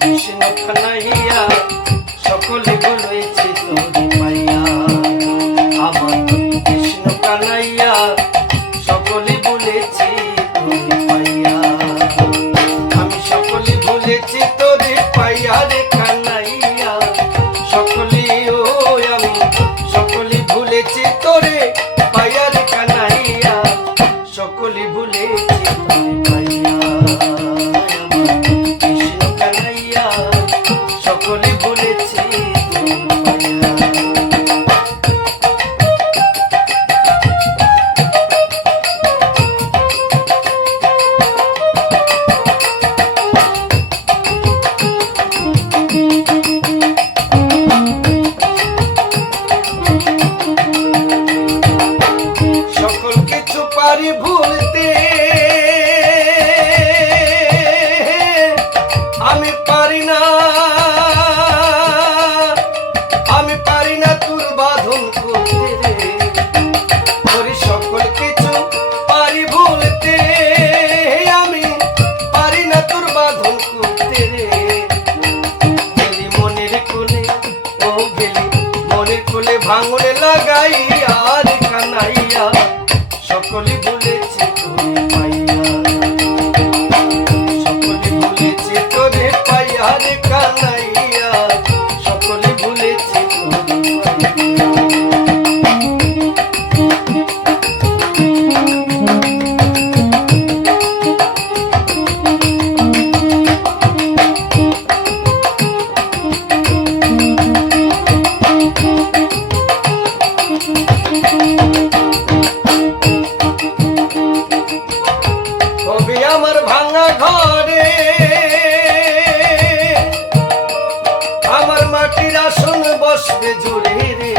কৃষ্ণ কানাইয়া সকলে বলেছে তোরে পাইয়া, আমার কৃষ্ণ কানাইয়া সকলে বলেছে তোরে পাইয়া। আমি সকলে বলেছি তোরে পাইয়া রে কানাইয়া, সকলে ও আমি সকলে ভুলেছি তোরে পাইয়া রে কানাইয়া, সকলে ভুলেছি তোরে পাইয়া। কৃষ্ণ কানাইয়া সকলে বলেছে তোরে পাইয়া। সকল কিছু পারি ভুলতে, আমি পারি না, আমি পারি না তোর বাঁধন করতে রে। তোরে সকল কিছু পারি ভুলতে, আমি পারি না তোর বাঁধন করতে রে। গেলি মনের কোলে, ও গেলি মনের কোলে ভাঙনে লাগাই আর কানাইয়া, সকলে বলেছে তোরে পাইয়া, সকলে বলেছে তোরে পাইয়া রে কানাইয়া, সকলে বলেছে তোরে পাইয়া। কবি আমার ভাঙা ঘরে, আমার মাটির আসন বসবে জোরে রে।